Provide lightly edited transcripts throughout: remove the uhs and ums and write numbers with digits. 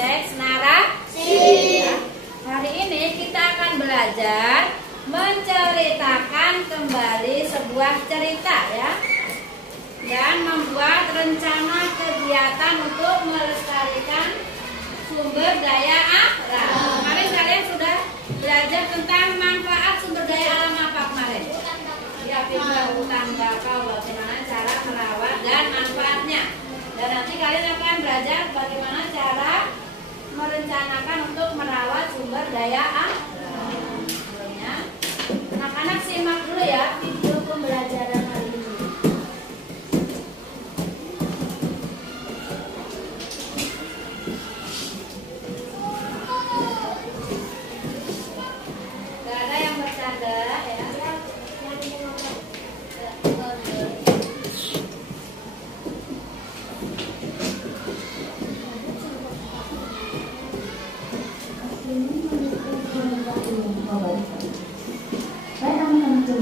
teks narasi. Ya. Hari ini kita akan belajar menceritakan kembali sebuah cerita ya, dan membuat rencana kegiatan untuk melestarikan sumber daya alam. Kemarin kalian sudah belajar tentang manfaat sumber daya alam apa kemarin? Ya, hutan bakau, bagaimana cara merawat dan manfaatnya. Dan nanti kalian akan belajar bagaimana cara merencanakan untuk merawat sumber daya alam. Sebelumnya, anak-anak simak dulu ya video pembelajaran hari ini. Gak ada yang bercanda ya.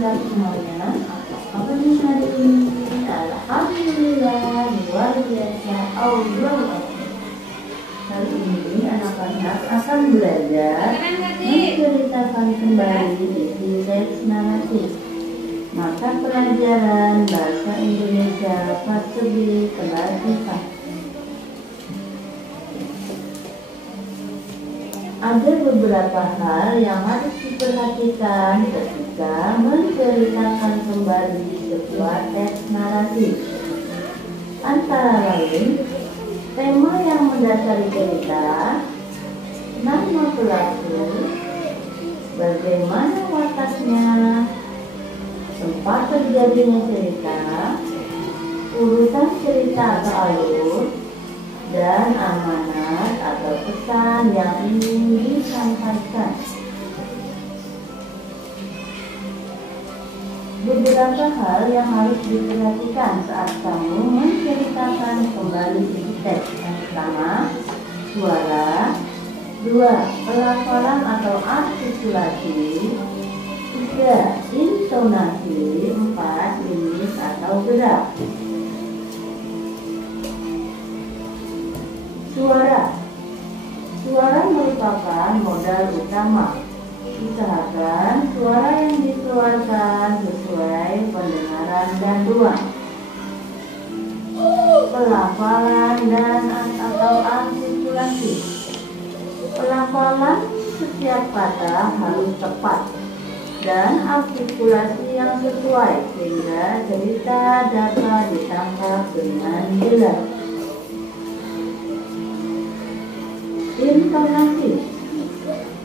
Semuanya, apa nih hari ini? Alhamdulillah, luar biasa. Allah. Hari ini anak-anak akan belajar menceritakan kembali isi teks narasi mata pelajaran bahasa Indonesia kelas 1 kelas 4. Ada beberapa hal yang harus diperhatikan ketika menceritakan kembali sebuah teks narasi. Antara lain, tema yang mendasari cerita, nama pelaku, bagaimana wataknya, tempat terjadinya cerita, urutan cerita atau alur, dan amanat atau pesan yang ingin disampaikan. Beberapa hal yang harus diperhatikan saat kamu menceritakan kembali isi teks. Yang pertama, suara. 2. Pelafalan atau artikulasi. 3. Intonasi. 4. Lirik atau gerak. Suara. Suara merupakan modal utama. Usahakan suara yang dikeluarkan sesuai pendengaran dan ruang. Pelafalan dan atau artikulasi. Pelafalan setiap kata harus tepat dan artikulasi yang sesuai sehingga cerita dapat ditangkap dengan jelas. Intonasi.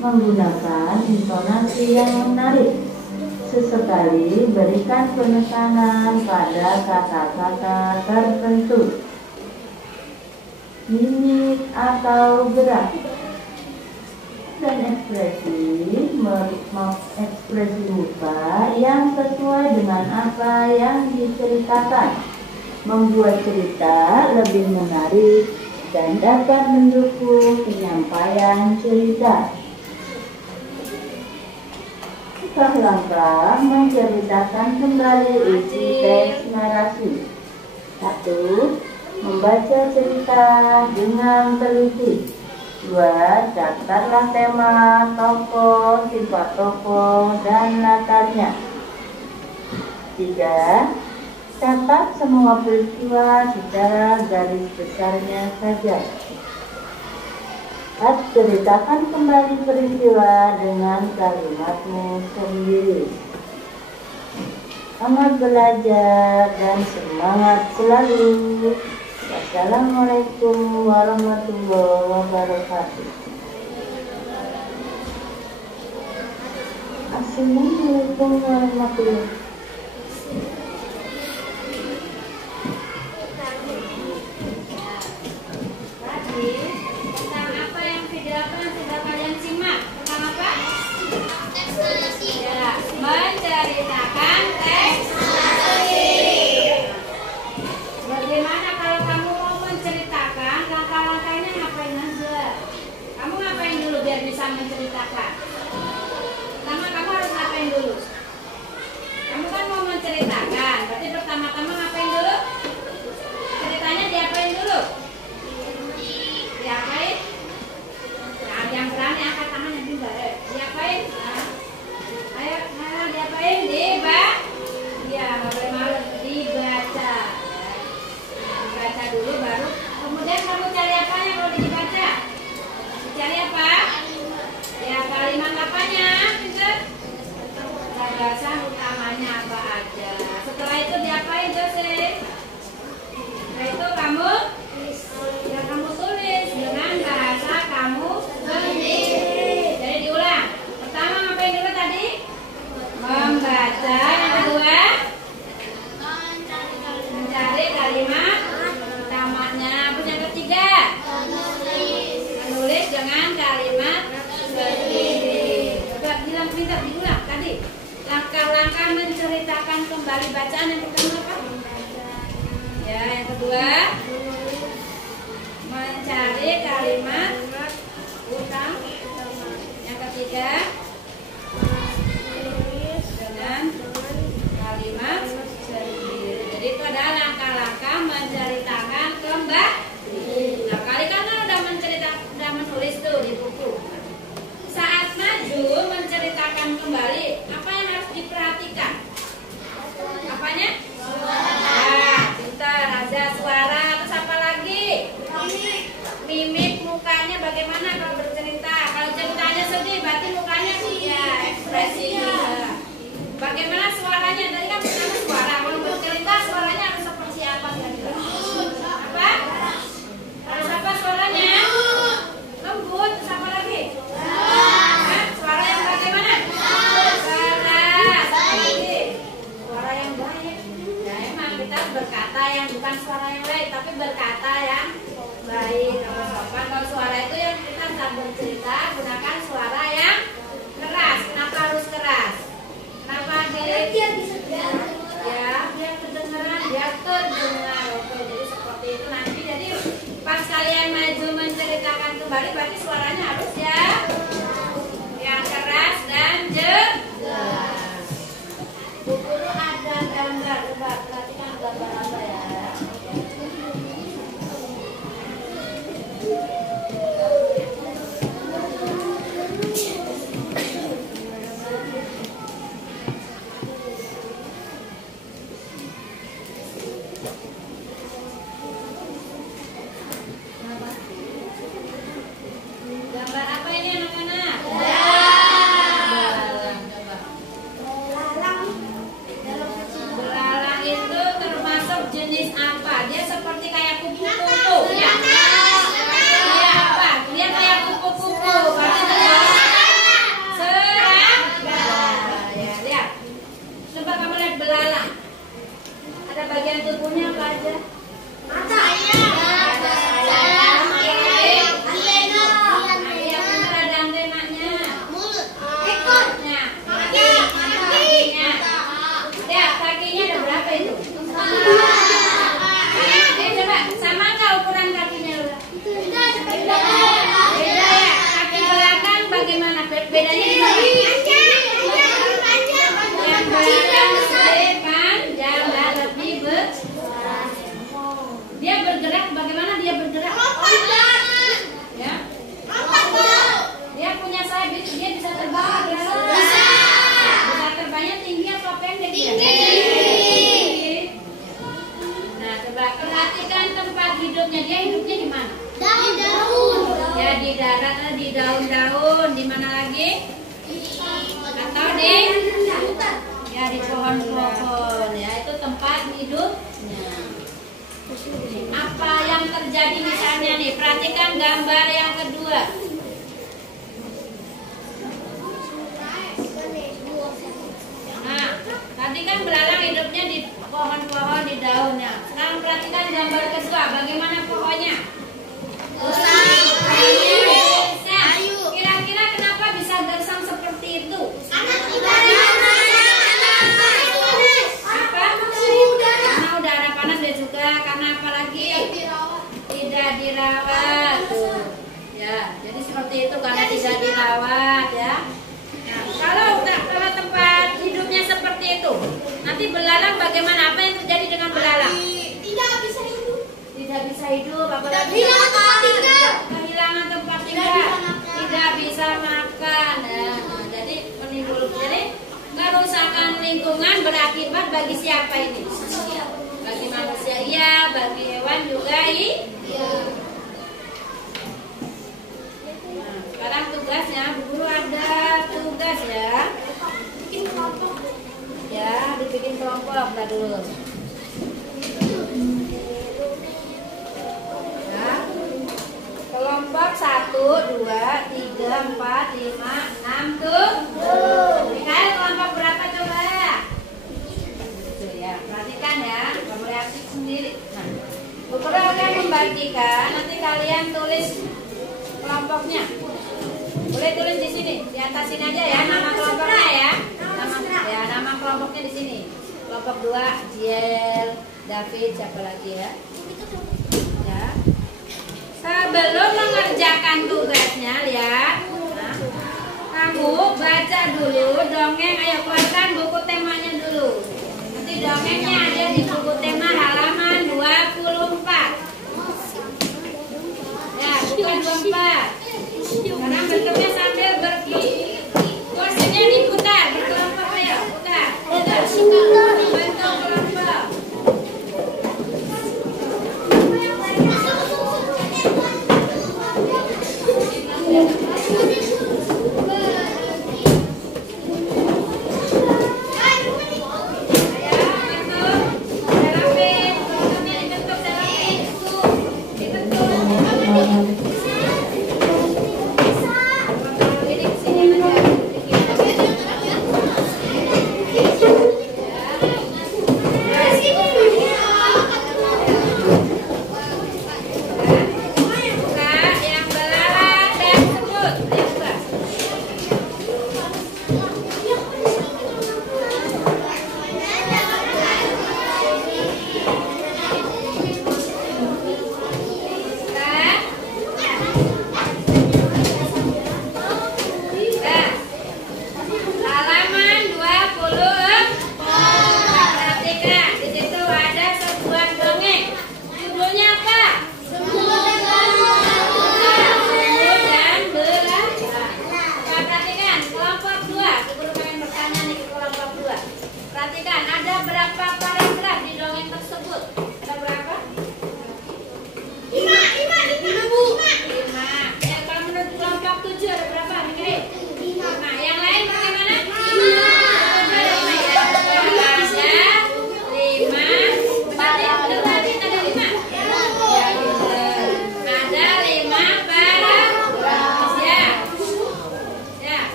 Menggunakan intonasi yang menarik. Sesekali berikan penekanan pada kata-kata tertentu, mimik atau gerak, dan ekspresi muka yang sesuai dengan apa yang diceritakan, membuat cerita lebih menarik dan dapat mendukung penyampaian cerita. Langkah menceritakan kembali isi teks narasi. 1. Membaca cerita dengan teliti. 2. Catatlah tema, tokoh, sifat tokoh, dan latarnya. 3. Catat semua peristiwa secara garis besarnya saja. 4. Ceritakan kembali peristiwa dengan kalimatmu sendiri. Selamat belajar dan semangat selalu. Wassalamualaikum warahmatullahi wabarakatuh. Assalamualaikum warahmatullahi wabarakatuh. Menceritakan teks narasi. Bagaimana kalau kamu mau menceritakan, langkah-langkahnya ngapain aja? Kamu ngapain dulu biar bisa menceritakan? Pertama kamu harus ngapain dulu? Kamu aja. Setelah itu diapain Jose? Nah itu kamu ya kamu tulis dengan bahasa kamu sendiri. Jadi diulang. Pertama ngapain dulu tadi? Membaca. Yang kedua mencari kalimat utamanya. Terus yang ketiga menulis dengan kalimat sendiri. Coba bilang pintar diulang tadi. Langkah-langkah menceritakan kembali bacaan. Yang pertama apa? Ya, yang kedua mencari kalimat utama. Yang ketiga dengan kalimat sendiri. Jadi itu adalah langkah-langkah menceritakan kembali. Nah, kali kan udah menulis tuh di buku. Saat maju menceritakan kembali, apa yang harus diperhatikan? Apanya? Nah, pintar, ada suara, terus apa lagi? Mimik mukanya bagaimana kalau bercerita? Kalau ceritanya sedih, berarti mukanya ya ekspresinya. Bagaimana suaranya? Tadi kan pertama suara. Kalau bercerita suaranya harus seperti apa? Apa? Harus apa suaranya? Lembut. Terus apa lagi? Hah? Suara yang bagaimana? Keras. Suara yang baik. Ya emang kita berkata yang bukan suara yang baik, tapi berkata yang baik. Kalau suara itu yang kita saat bercerita gunakan suara yang keras. Kenapa harus keras? Kenapa biar bisa ya biar terdengar, biar terdengar. Oke, jadi seperti itu nanti. Jadi pas kalian maju menceritakan kembali, berarti suaranya harus ya yang keras dan jelas. Bu Guru ada gambar, coba perhatikan gambar apa ya. Gambar apa ini anak-anak? Belalang. Coba. Belalang itu termasuk jenis apa? Dia seperti kayak kupu-kupu. Ya. Dia apa? Dia kayak kupu-kupu. Berarti serangga. Ya, lihat. Coba kamu lihat belalang. Ada bagian tubuhnya apa aja? Mata. Ada sayap. Kakinya ada berapa itu? Coba sama nggak ukuran kakinya? Beda ya. Kaki belakang bagaimana? Bedanya di mana? Yang belakang lebih panjang dan lebih besar. Dia bergerak bagaimana? Dia bergerak? Ya. Dia punya sayap, dia bisa terbang. Bisa terbangnya tinggi apa pendek? Tinggi. Nah, coba perhatikan tempat hidupnya. Dia hidupnya di mana? Daun. Ya, di darat, di daun-daun. Di mana lagi? Atau di? Ya, di pohon-pohon. Ya, itu tempat hidupnya. Apa yang terjadi misalnya nih? Perhatikan gambar yang kedua. Nah, tadi kan belalang hidupnya di pohon-pohon, di daunnya. Sekarang perhatikan gambar kedua. Bagaimana pohonnya? Nah, kira-kira kenapa bisa gersang seperti itu? Apa? Karena udara panas dan juga karena apa lagi? Tidak dirawat. Tuh. Ya, jadi seperti itu karena tidak dirawat ya. Nah, kalau tempat hidupnya seperti itu, nanti belalang bagaimana? Apa yang terjadi dengan belalang? Tidak bisa hidup. Tidak bisa hidup, apalagi kehilangan tempat tinggal, tidak bisa makan. Nah, jadi kerusakan lingkungan berakibat bagi siapa ini? Bagi manusia iya, bagi hewan juga iya. Nah, sekarang tugasnya, Bu Guru ada tugas ya. Ya, dibikin kelompok dulu. Ya. Kelompok 1, 2, 3, 4, 5, 6 tuh. Mikael kelompok berapa coba? Tuh ya, perhatikan ya, kamu reaksi sendiri. Nah, Bu Guru akan membagikan, nanti kalian tulis kelompoknya. Boleh tulis di sini, di atas sini aja ya, nama kelompoknya ya. Nama kelompoknya di sini. Kelompok 2, Jiel, David, siapa lagi ya? Ya. Sebelum mengerjakan tugasnya, lihat. Nah, kamu baca dulu dongeng. Ayo keluarkan buku temanya dulu. Nanti dongengnya ada di buku tema halaman 24. Ya, bukan 24. Sekarang bentuknya sambil kursinya diputar di kelompok, ayo putar. Bentuk kelompok.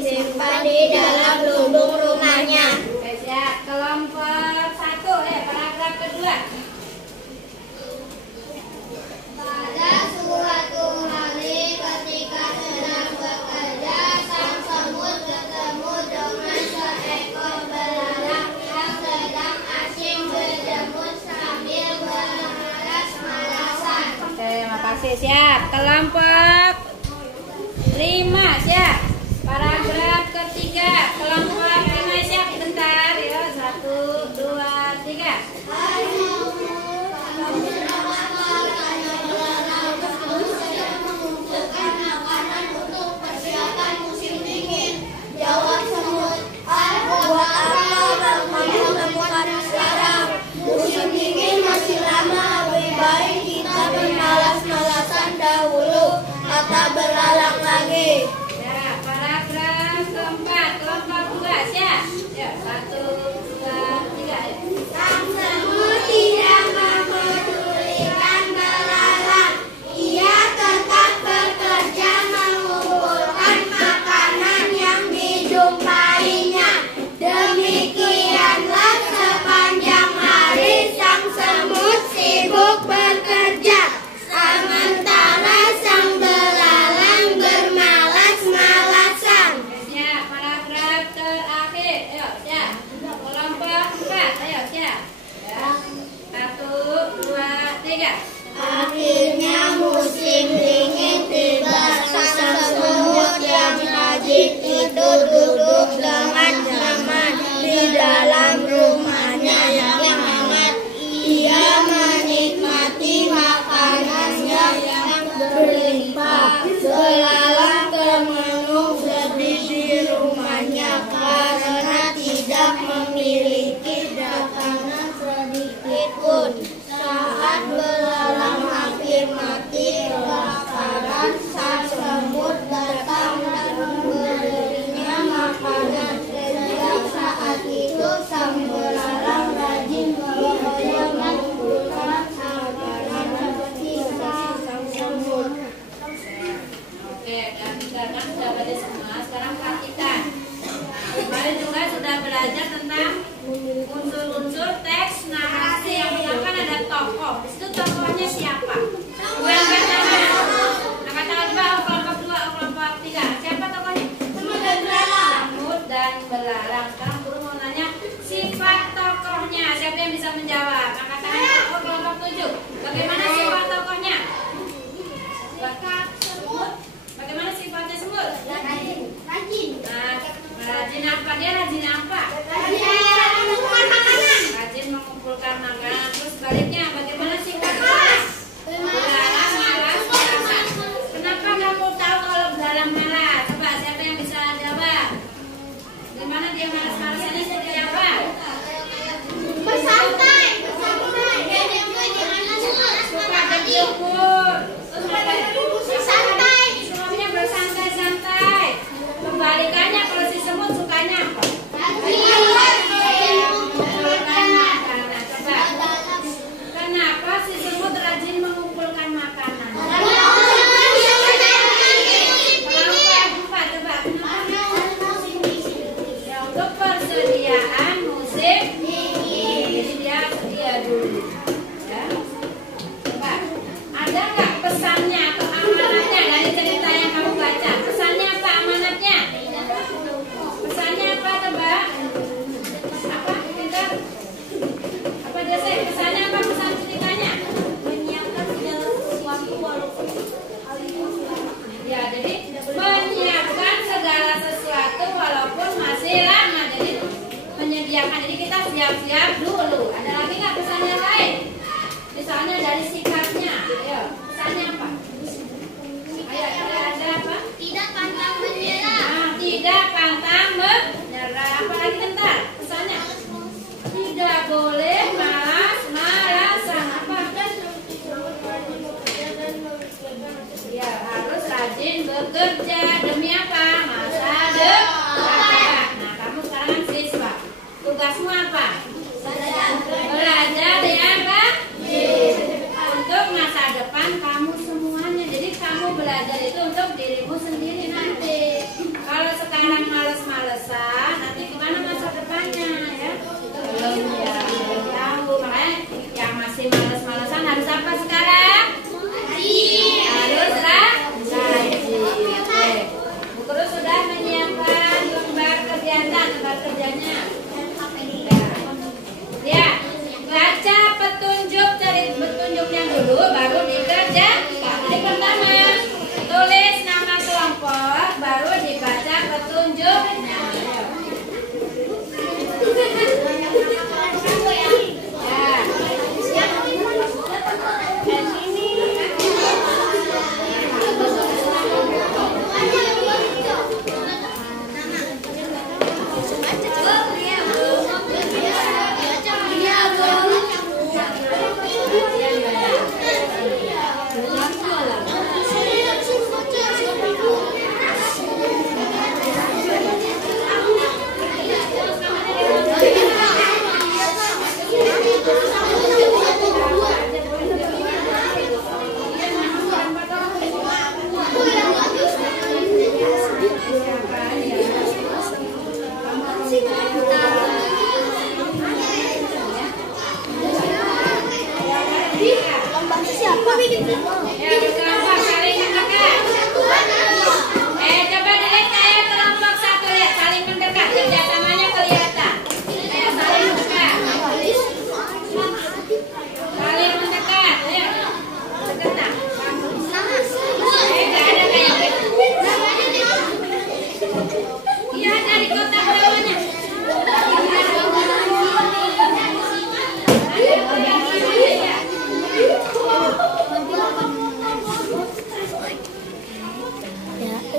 disimpan di dalam lumbung rumahnya. Siap. Kelompok 1, paragraf kedua. Pada suatu hari ketika sedang bekerja, sang semut bertemu dengan seekor belalang yang sedang asyik berjemur sambil bermalas-malasan. Oke, makasih. Siap. Kelompok 5, siap. Paragraf ketiga. Kelompok 5 siap. Bentar ya. 1, 2, 3. Jawab semut, buat apa menemukan sekarang? Musim dingin masih lama, lebih baik kita bermalas-malasan dahulu. belajar tentang unsur-unsur teks narasi. Yang pertama kan ada tokoh. Di situ tokohnya siapa? Yang pertama, angkat tangan coba. Kelompok 2, kelompok 3. Siapa tokohnya? Semut dan belalang. Sekarang guru mau nanya sifat tokohnya. Siapa yang bisa menjawab? Angkat tangan. Kelompok 7. Bagaimana sifat tokohnya? Semut. Bagaimana sifatnya semut? Rajin. Nah, rajin apa dia? Rajin apa? Rajin mengumpulkan makanan. Terus sebaliknya, bagaimana sifat belalang? Belalang malas malasan. Kenapa kamu tahu kalau belalang malas? Coba siapa yang bisa jawab? Gimana dia malas-malasannya seperti apa? Bersantai. Suka berjemur. Santai. Semuanya bersantai-santai. Kebalikannya kalau si semut sukanya apa? Mengumpulkan makanan. Coba. Kenapa si semut rajin mengumpulkan makanan? Kenapa? Coba. Ya, untuk persediaan musim ini dia sedia dulu. Ya. Coba. Ada nggak pesannya atau amanatnya dari cerita yang kamu baca? Pesannya apa amanatnya? Pesannya apa coba? Apa? Kita? Apa dia sih? Pesannya apa? Pesan ceritanya? Menyiapkan segala sesuatu walaupun Ya, jadi menyiapkan segala sesuatu walaupun masih lama. Jadi menyediakan. Jadi kita siap-siap dulu. Ada lagi nggak pesan yang lain? Misalnya dari sikapnya. Ayo, pesannya apa? Ayo, ada apa? tidak pantang menyerah. Nah, tidak pantang menyerah. Apalagi bentar, pesannya tidak boleh malas-malasan. Apa? Ya, harus rajin bekerja demi apa? Masa depan. Nah, kamu sekarang kan siswa. Tugasmu apa? Belajar ya, Pak? Untuk masa depan kamu semuanya. Jadi kamu belajar itu untuk dirimu sendiri nanti. Kalau sekarang males-malesan, nanti gimana masa depannya ya? Belum ya, belum tahu. Makanya yang masih males-malesan harus apa sekarang? Harus rajin. Oke. Bu Guru sudah menyiapkan lembar kegiatan, lembar kerjanya. Ya, baca petunjuknya dulu, baru dikerjakan. Jadi pertama, tulis nama kelompok, baru dibaca petunjuknya.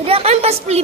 Udah kan pas 5.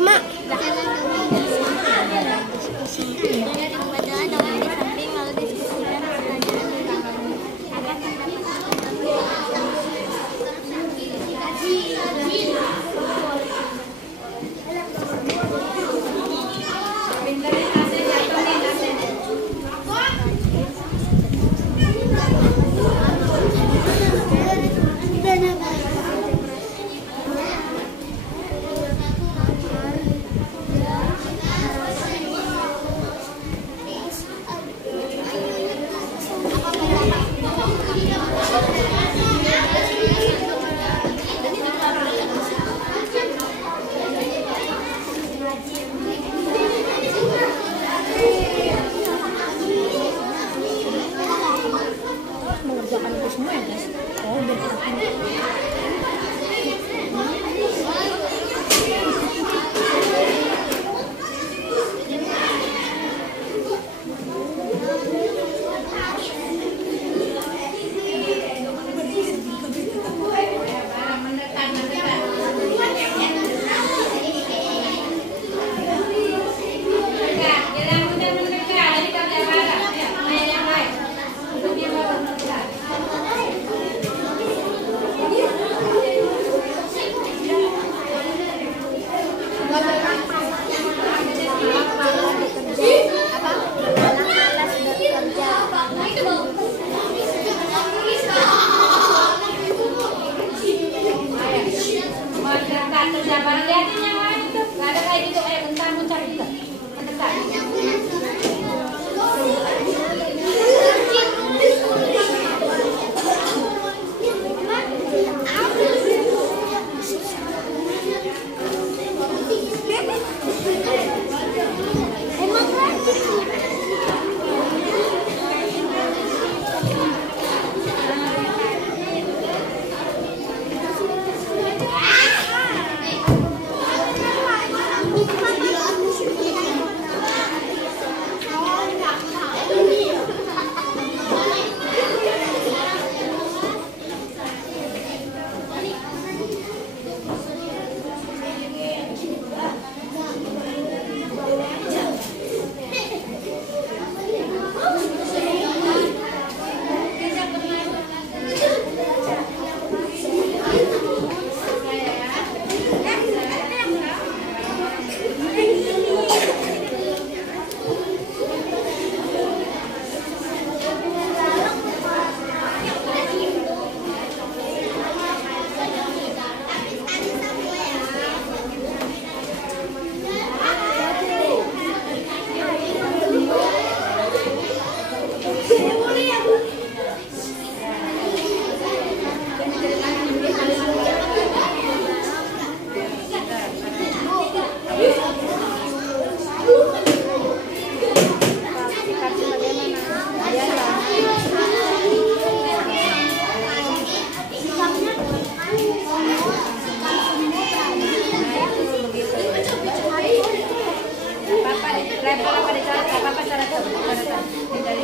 kalau pada cara apa cara dari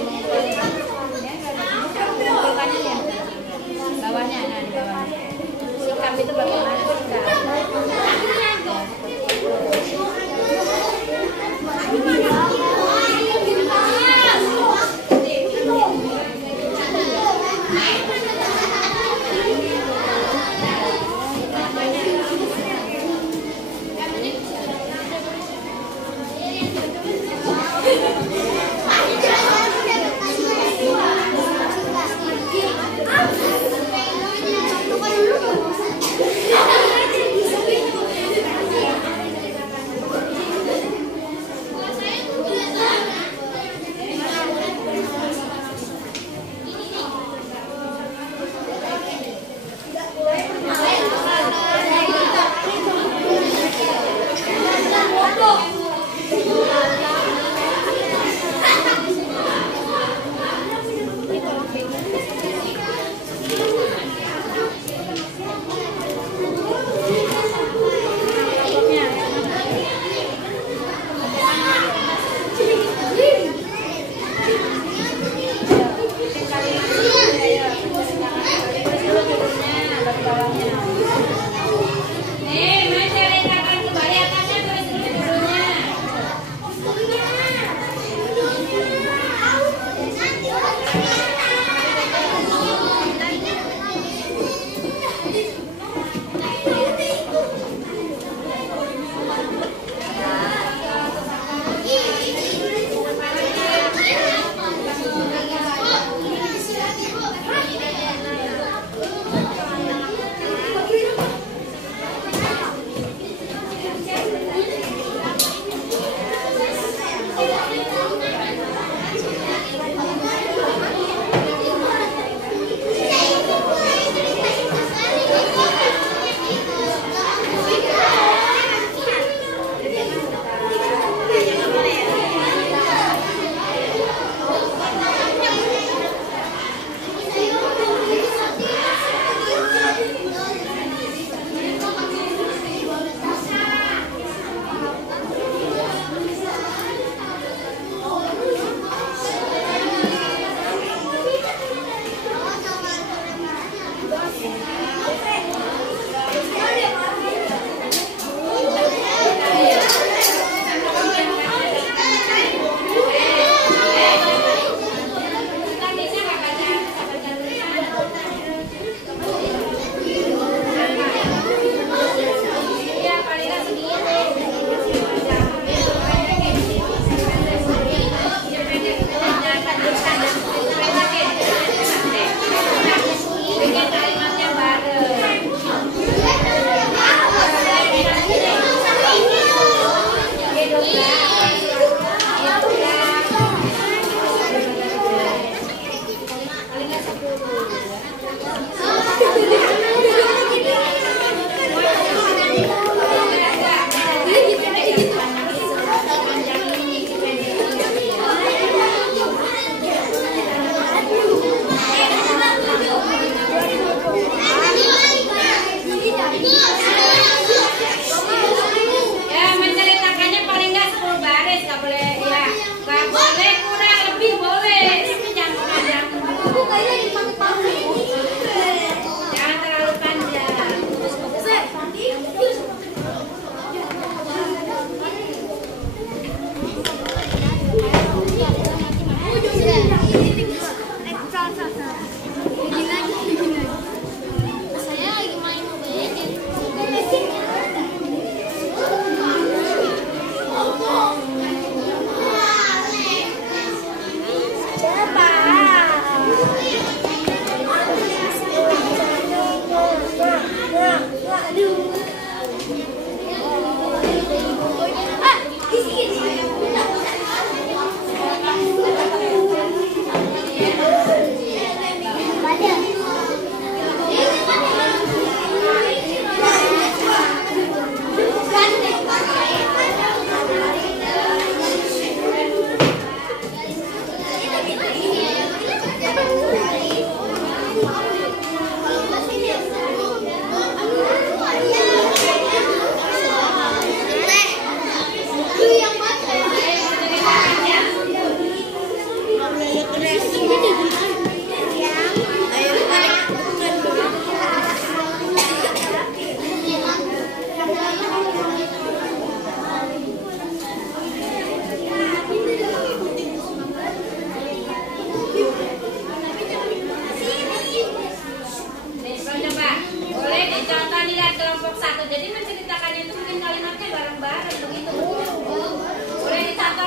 mengumpulkannya ya bawahnya, nah di bawahnya sikap itu bagaimana sikap. Bukan dulu.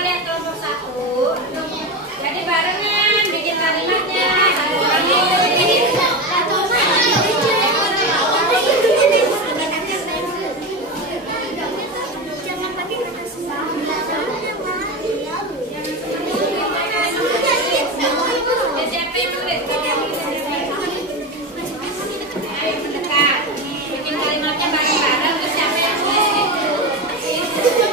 lihat kelompok 1. Jadi barengan bikin kalimatnya. Satu orang siapa yang nulis? Ayo mendekat. Bikin kalimatnya bareng-bareng. Terus siapa yang nulis gitu?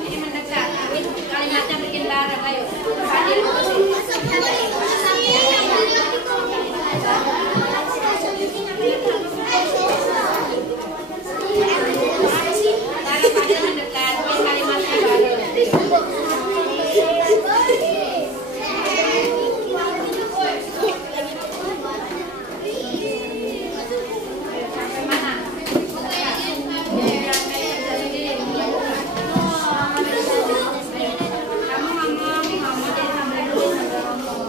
Ini mendekat. Kalimatnya bikin bareng. Ayo. Fadil Fadil mendekat. Bikin kalimatnya bareng. Sampai mana? Kamu ngomong jadi sambil nulis sambil ngomong.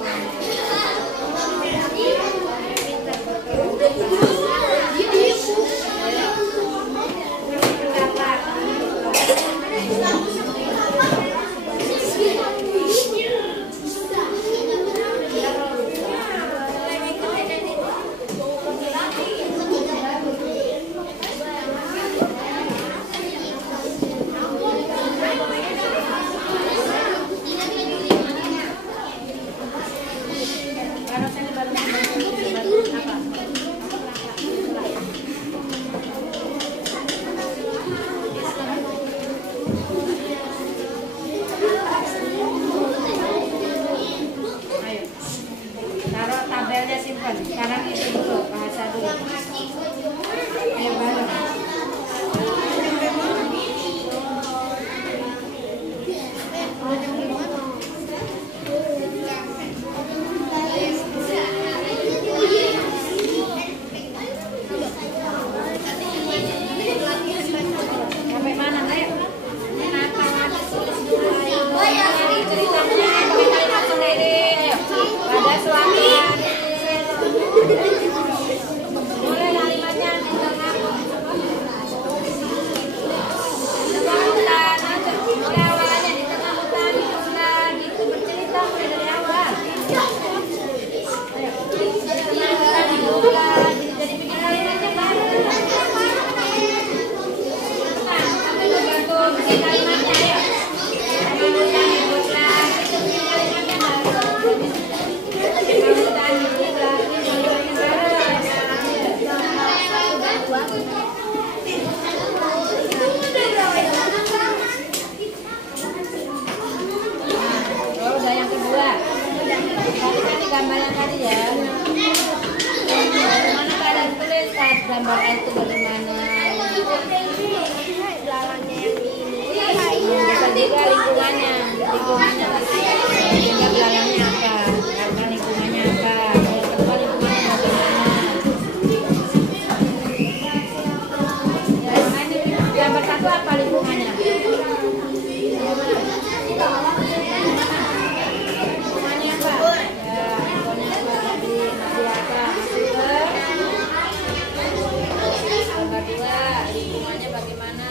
Ayo. Taruh tabelnya simpan. Sekarang itu dulu, bahasa dulu. Ayo bareng. Sampai mana? Ayo. Ceritanya pakai kalimat sendiri. Ayo. Pada suami. Mulai kalimatnya di tengah. Tengah hutan. Mulai awalannya di tengah hutan. Hutan gitu bercerita mulai dari awal. Ayo. Tengah hutan di hutan. Jadi bikin kalimatnya bareng. Sampai membantu bikin kalimatnya. Ayo. Tengah hutan di hutan. Itu bikin kalimatnya bareng. Tengah hutan di hutan. Oh, udah yang kedua. Tadi kan di gambar yang tadi ya. Mana kalian tulis gambar itu bagaimana? Bisa juga lingkungannya. Lingkungannya juga belakangnya apa? Karena lingkungannya apa? Yang kedua lingkungannya bagaimana? Gambar satu apa lingkungannya? Lingkungannya apa? Ya, lingkungannya apa tadi? Masih apa? Masih gambar dua, lingkungannya bagaimana?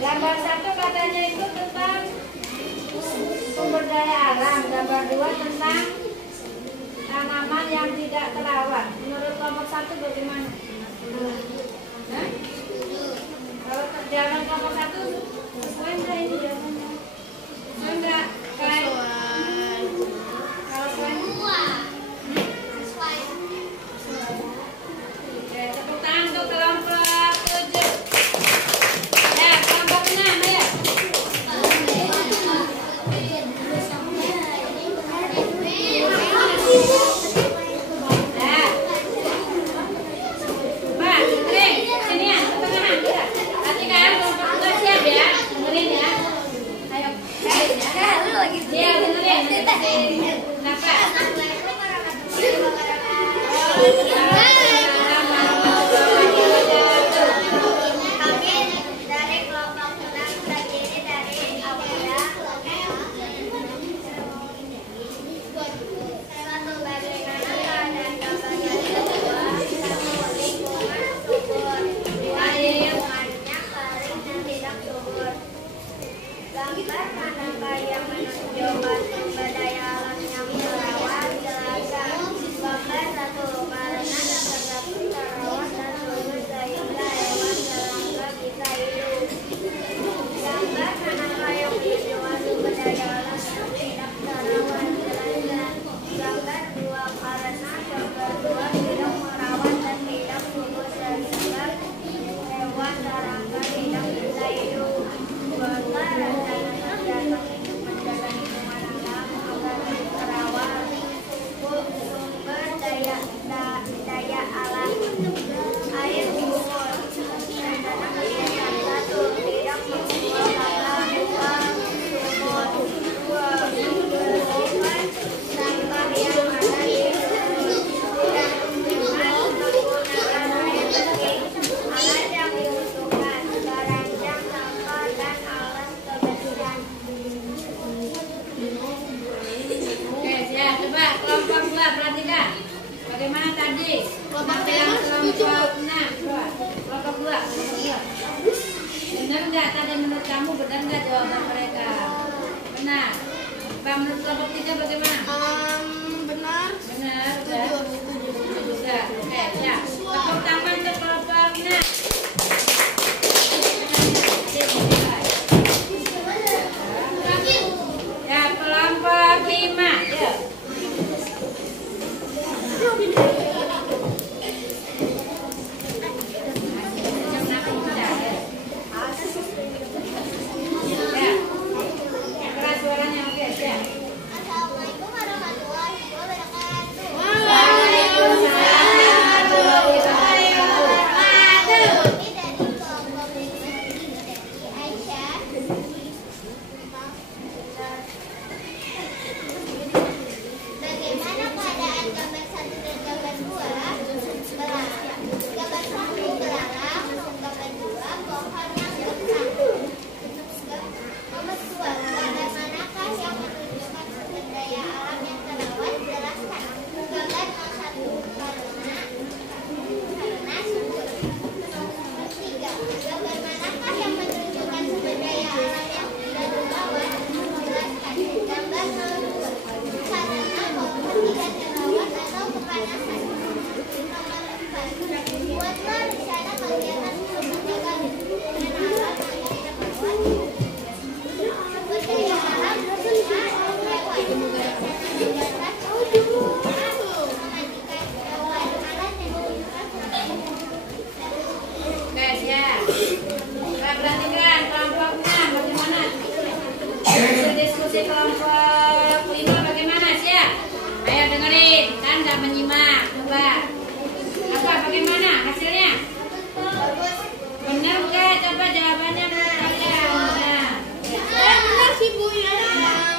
Gambar 1 katanya itu tentang sumber daya alam, gambar 2 tentang tanaman yang tidak terawat. Menurut kelompok 1 bagaimana? Kalau jawaban kelompok 1 sesuai enggak ini jawabannya? Sesuai enggak? Kalau sesuai Oke, tepuk tangan untuk kelompok 7. Ya, kelompok 6 ya. Bagaimana tadi? Kelompok 2. Benar nggak tadi menurut kamu, benar nggak jawaban mereka? Benar. Menurut kelompok 3 bagaimana? Benar. Benar. Setuju juga. Oke, ya. Tepuk tangan untuk kelompok 6. informasi kelompok 5 bagaimana sih ya? Ayo dengerin, kan nggak menyimak. Coba. Apa bagaimana hasilnya? Benar nggak? Coba jawabannya menurut kalian. Nah. Benar sih Bu ya.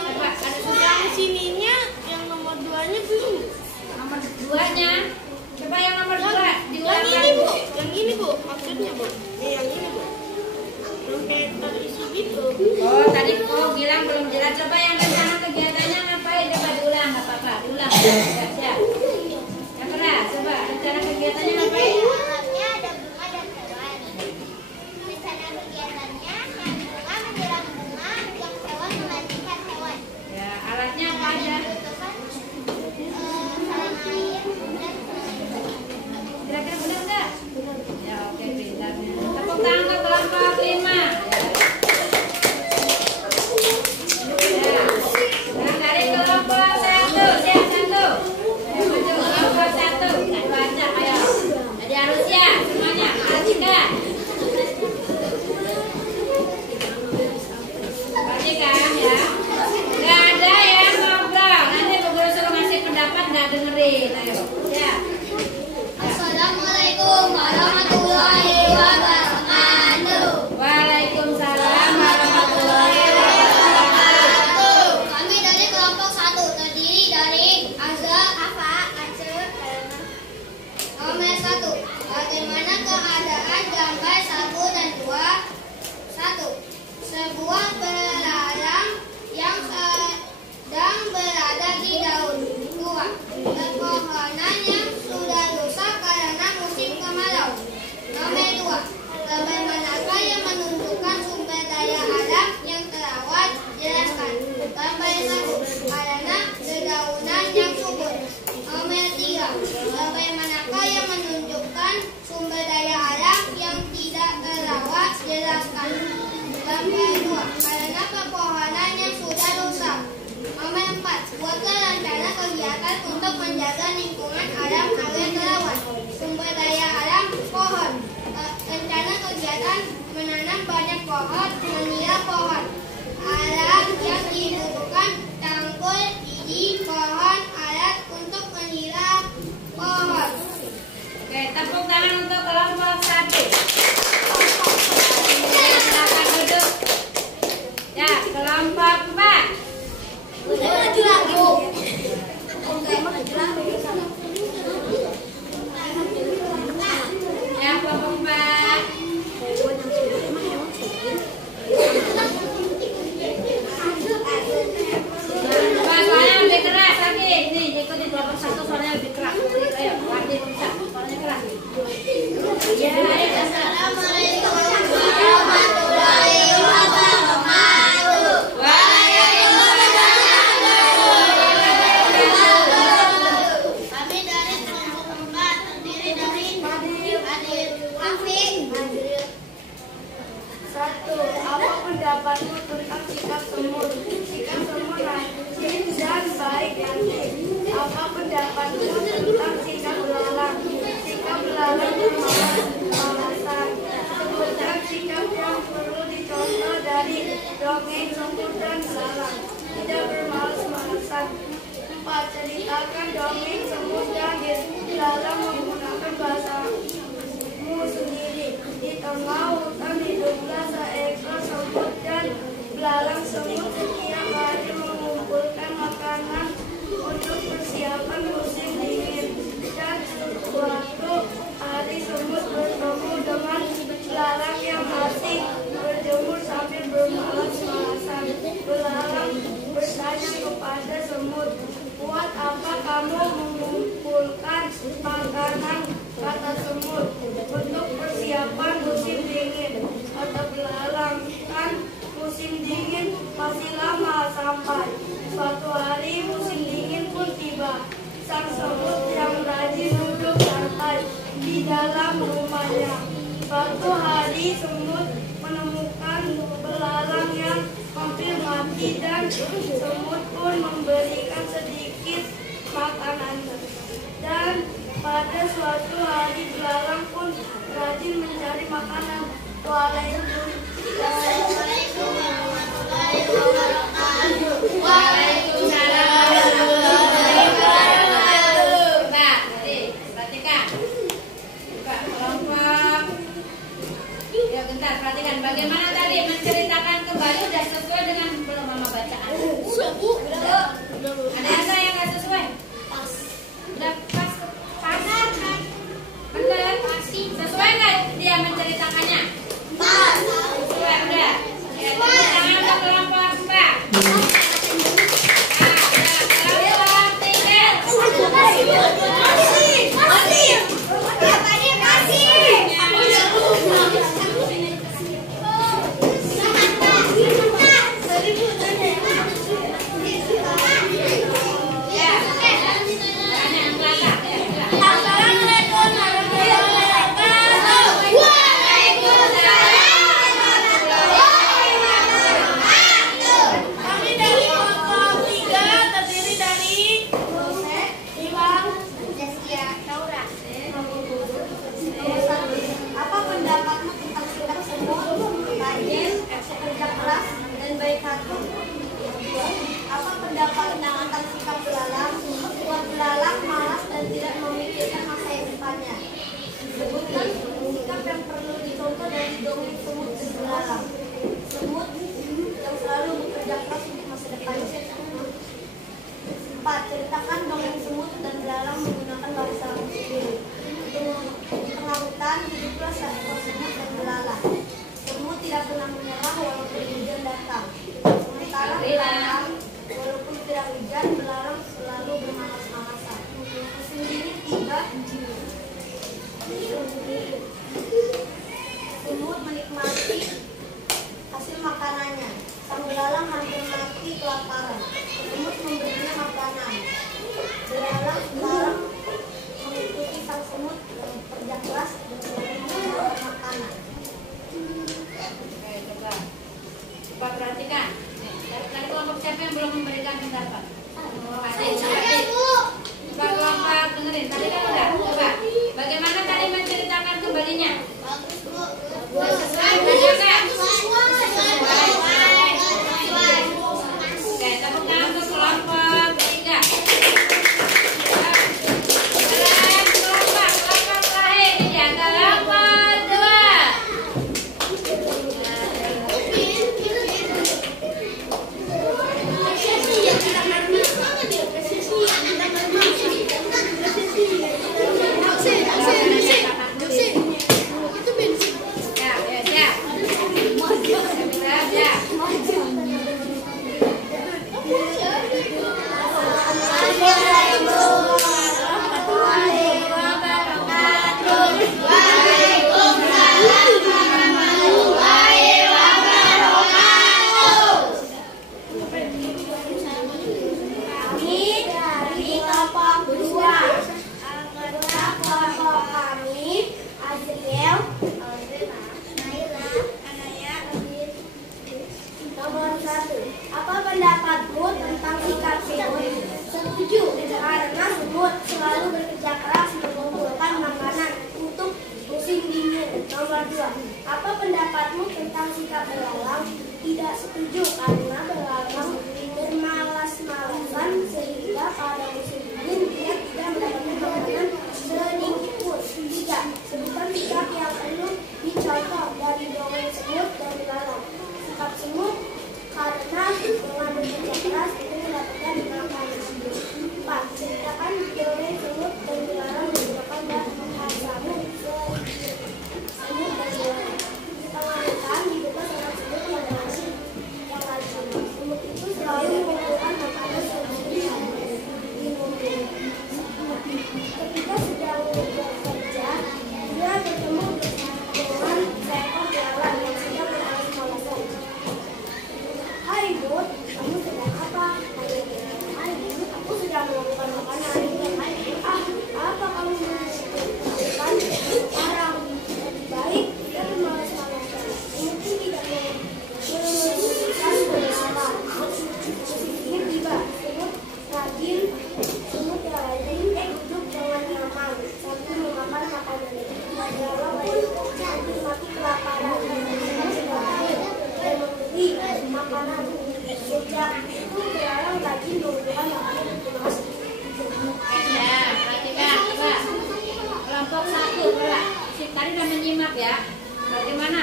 Coba ada Yang susah. sininya yang nomor 2-nya belum. Nomor 2-nya. Coba yang nomor 2 Yang diulang ini lagi. Bu, yang ini Bu, maksudnya Bu. Yang ini Bu. Yang kayak terisi gitu. Oh, tadi kau bilang belum jelas. Coba yang rencana kegiatannya ngapain? Coba diulang, nggak apa-apa. Diulang. Siap. Yang keras. Coba rencana kegiatannya ngapain? Alatnya ada bunga dan hewan. Rencana kegiatannya yang bunga menyiram bunga, yang hewan memandikan hewan. Ya, alatnya apa aja? Salam air dan Kira-kira benar nggak? Ya, oke, pintar. Tepuk tangan ke kelompok 5. Ya. Sekarang dari kelompok 1. Siap 1. Ayo maju kelompok 1. Kita baca, ayo. Jadi harus ya semuanya. Perhatikan. Perhatikan ya. Nggak ada yang ngobrol. Nanti Bu Guru suruh ngasih pendapat nggak dengerin. Ayo. Ya. Assalamualaikum warahmatullahi wabarakatuh. Waalaikumsalam warahmatullahi wabarakatuh. Kami dari kelompok 1 terdiri dari Azza, Afa, Aceh, nomor 1. Bagaimana keadaan gambar 1 dan 2? 1. Sebuah belalang yang sedang berada di daun tua. Pepohonan yang sudah rusak karena musim kemarau. Nomor 2. Bagaimanakah yang menunjukkan sumber daya alam yang terawat? Jelaskan. Gambar 1. Karena dedaunan yang subur. Nomor 3. Bagaimanakah yang menunjukkan sumber daya alam yang tidak terawat? Jelaskan. Gambar 2. Karena pepohonan yang sudah rusak. Nomor 4. Buatlah rencana kegiatan untuk menjaga lingkungan alam agar terawat. Sumber daya alam pohon. Rencana kegiatan menanam banyak pohon, menyiram pohon. Alat yang dibutuhkan cangkul, biji, pohon, alat untuk menyiram pohon. Oke, tepuk tangan untuk kelompok 1. Silakan duduk. Ya, kelompok 4. Maju lagi. Ya, kelompok 4. Coba suaranya lebih keras lagi. Nih, ikutin kelompok 1 suaranya lebih keras. Ayo, lagi bisa. Suaranya keras. Ya, ayo. Assalamualaikum warahmatullahi wabarakatuh. Kami dari kelompok 4 terdiri dari Adil, Afiq. 1. Apa pendapatmu tentang sikap semut? Sikap semut rajin dan baik hati. Apa pendapatmu tentang sikap belalang? Sikap belalang bermalas-malasan. Sebutkan sikap yang perlu dicontoh dari dongeng semut dan belalang. Tidak bermalas-malasan. 4. Ceritakan dongeng semut dan belalang menggunakan bahasamu sendiri. Di tengah hutan hiduplah seekor semut dan belalang. Semut setiap hari mengumpulkan makanan untuk persiapan musim dingin. Dan suatu hari semut bertemu dengan belalang yang asik berjemur sambil bermalas-malasan. Belalang bertanya kepada semut, "Buat apa kamu mengumpulkan makanan?" Kata semut, "Untuk persiapan musim dingin." Kata belalang, "Kan musim dingin masih lama sampai." Suatu hari musim dingin pun tiba. Sang semut yang rajin duduk santai di dalam rumahnya. Suatu hari semut menemukan belalang yang hampir mati dan semut pun memberikan sedikit makanan. Dan pada suatu hari belalang pun rajin mencari makanan. Waalaikumsalam warahmatullahi wabarakatuh. Ayo bentar, perhatikan bagaimana tadi menceritakan kembali udah sesuai dengan belum mama bacaan. Udah, Bu. Ada yang nggak sesuai? Pas. Udah pas, bener, sesuai nggak dia menceritakannya? Pas. Sesuai udah. Ya, tepuk tangan untuk kelompok Mbak. Apa pendapat tentang sikap belalang? Buat belalang malas dan tidak memikirkan masa depannya. Sebutkan sikap yang perlu dicontoh dari dongeng semut dan belalang. Semut yang selalu bekerja keras untuk masa depannya. 4. Ceritakan dongeng semut dan belalang menggunakan bahasa sendiri. Di tengah hutan hiduplah seekor semut dan belalang. Semut tidak pernah menyerah walaupun hujan datang. Sementara belalang, walaupun tidak hujan, belalang selalu bermalas-malasan. Musim dingin tiba, semut menikmati hasil makanannya. Sang belalang hampir mati kelaparan. Semut memberinya makanan. Belalang sekarang mengikuti sang semut dan bekerja keras dan memberikan makanan. Oke, coba perhatikan. Dari kelompok siapa yang belum memberikan pendapat? Saya, Bu. Coba kelompok dengerin. Tadi kan udah. Coba. Bagaimana tadi menceritakan kembalinya? Bagus, Bu. Sesuai, benar nggak? Oke, tepuk tangan untuk kelompok 3. Kelompok terakhir ini di antara kelompok 2. Apa pendapatmu tentang sikap semut? Setuju, karena semut selalu bekerja keras mengumpulkan makanan untuk musim dingin. Nomor 2. Apa pendapatmu tentang sikap belalang? Tidak setuju, karena belalang bermalas-malasan sehingga pada musim dingin dia tidak mendapatkan makanan sedikit pun. 3. Sebutkan sikap yang perlu dicontoh dari dongeng semut dan belalang. Sikap semut karena dengan bekerja keras itu mendapatkan makanan. 4. Ceritakan dongeng semut dan belalang menggunakan bahasa semut dan belalang. Di tengah hutan hiduplah seorang semut yang rajin. Semut itu selalu mengumpulkan makanan sendiri diminum. Ketika sedang bekerja, dia bertemu dengan seekor belalang yang sedang bermalas-malasan. Hai Bud, kamu sedang apa? Hai Bud, aku sedang melakukan makanan. Apa kamu melakukan sekarang? Lebih baik kita bermalas-malasan. Mungkin tidak menemukan belalang. Musim dingin tiba. Semut yang rajin duduk dengan nyaman sambil memakan makanan. Walaupun hampir mati kelaparan, dan memberi makanan. Sejak itu belalang rajin mengumpulkan makanan untuk masuk. Ya, perhatikan, coba. Kelompok 1, coba. Tadi udah menyimak ya. Bagaimana?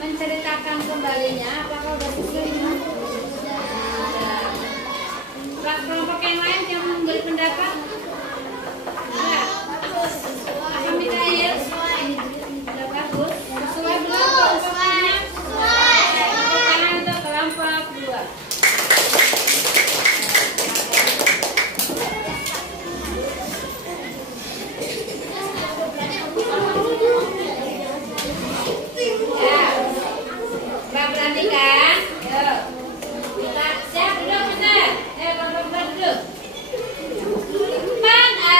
menceritakan kembalinya. Apakah udah selesai? Kelompok yang lain yang memberi pendapat? Enggak. Apa Mikael? Sudah bagus. Sesuai belum kelompoknya? Tepuk tangan untuk kelompok 2. Ya. Mbak perhatikan. Yuk. Kita siap duduk kita. Kelompok duduk. 4A.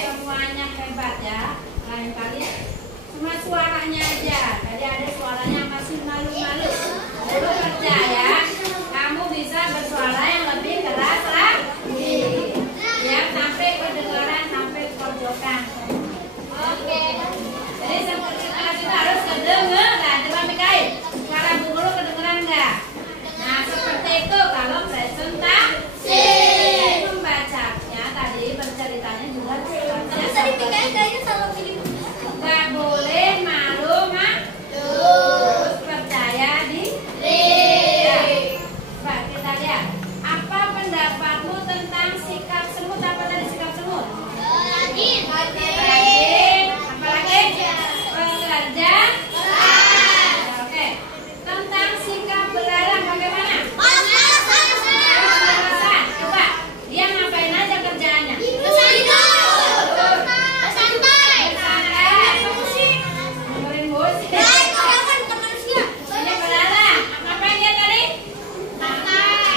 Semuanya hebat ya. Lain kali cuma suaranya aja. Tadi ada suaranya masih malu-malu. Dulu percaya kamu bisa bersuara yang lebih keras lagi. Ya, sampai kedengaran sampai pojokan. Oke. Jadi seperti kita harus kedengeran. Coba Mikael, suara Bu Guru kedengeran nggak? Nah, seperti itu kalau presentasi. Membacanya tadi berceritanya juga nggak boleh malu-malu. Terus percaya diri. Ya. Coba kita lihat. Apa pendapatmu tentang sikap semut? Apa tadi sikap semut? Rajin. Apalagi? Pekerja. Oke. Tentang sikap belalang bagaimana? Alasan. Coba. Dia ngapain aja kerjaannya? Dengerin musik. Ini belalang. Ngapain dia tadi?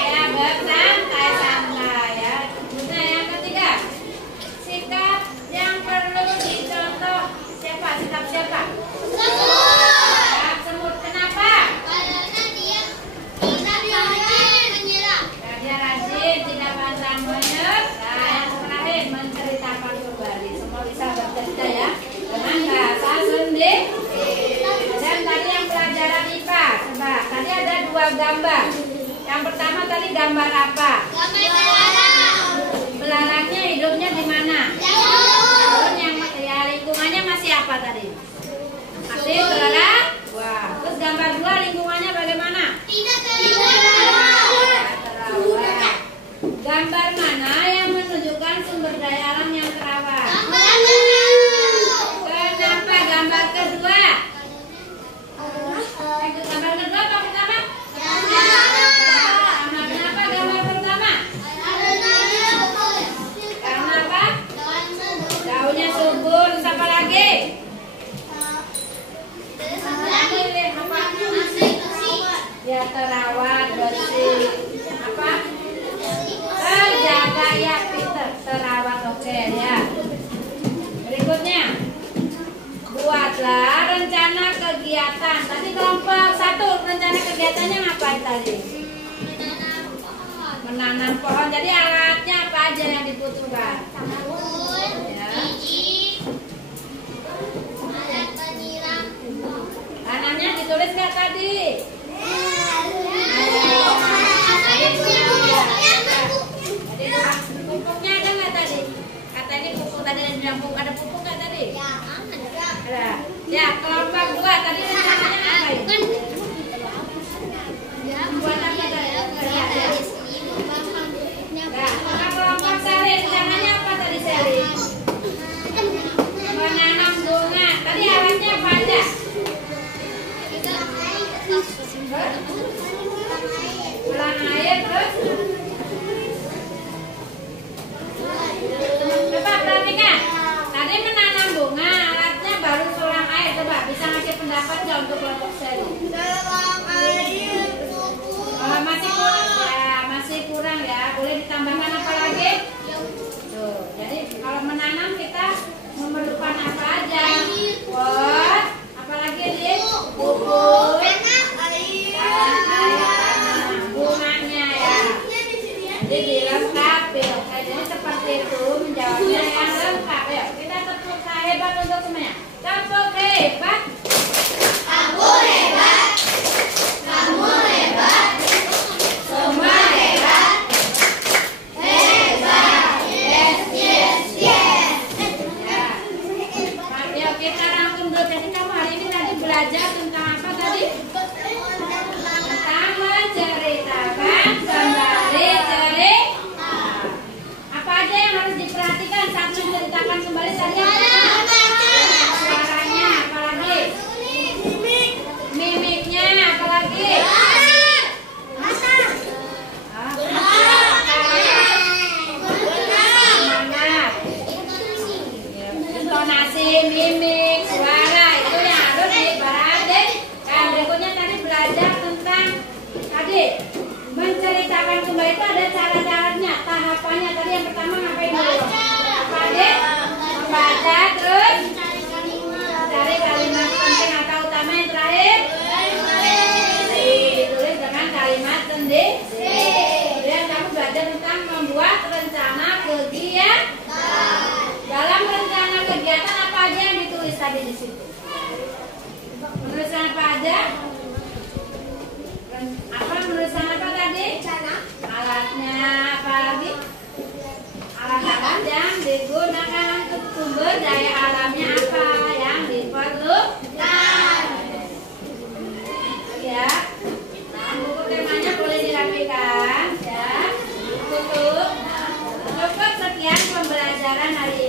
Ya, bersantai-santai ya. Nah, yang ketiga, sikap yang perlu dicontoh siapa? Sikap siapa? Sikap semut. Kenapa? Ya, dia rajin, tidak pantang menyerah. Nah, yang terakhir menceritakan kembali. Semua bisa bercerita ya dengan bahasa sendiri. Dan tadi yang pelajaran IPA, coba tadi ada 2 gambar. Yang pertama tadi gambar apa? Belalangnya hidupnya di mana? Terus yang ya, lingkungannya masih apa tadi? Masih belalang. Wah, terus gambar 2 lingkungannya bagaimana? Terawat. Gambar mana yang menunjukkan sumber daya alam yang terawat? Kenapa gambar kedua? Gambar kedua apa pertama? Kenapa gambar pertama? Karena apa? Daunnya subur. Terus apa lagi? Ya, terawat, bersih. Apa? Terjaga ya, Peter. Terawat, oke ya. Berikutnya, buatlah rencana kegiatan. Tadi kelompok 1 rencana kegiatannya ngapain tadi? Menanam pohon. Jadi alatnya apa aja yang dibutuhkan? Ya. Tanamnya ditulis nggak tadi? Jadi pupuknya ada nggak tadi? Kata ini pupuk tadi ada pupuk nggak tadi? Ada. Ya, kelompok 2 tadi rencananya ngapain? Buat apa tadi? Nah, kelompok Sari rencananya apa tadi Sari? Menanam bunga. Tadi alatnya apa aja? Ulang air terus. Coba perhatikan. Tadi menanam bunga, alatnya baru selang air. Coba bisa ngasih pendapat nggak untuk kelompok Sari? Masih kurang ya, masih kurang ya. Boleh ditambahkan apa lagi? Tuh, jadi kalau menanam kita memerlukan apa aja? Pot, apalagi nih? Pupuk, air, bunganya ya. intonasi, mimik, suara itu yang harus diperhatikan. Berikutnya tadi belajar tentang tadi menceritakan kembali itu ada cara-caranya, tahapannya. Tadi yang pertama ngapain dulu? Apa adik? Membaca, terus cari kalimat penting atau utama, yang terakhir ditulis dengan kalimat sendiri. Kemudian kamu belajar tentang membuat rencana kegiatan. Dalam rencana kegiatan apa aja yang ditulis tadi di situ? Menuliskan apa aja? Menuliskan apa tadi? Alatnya, apa lagi? Alat-alat yang digunakan untuk sumber daya alamnya apa yang diperlukan. Ya. Nah, buku temanya boleh dirapikan ya. Tutup. Cukup sekian pembelajaran hari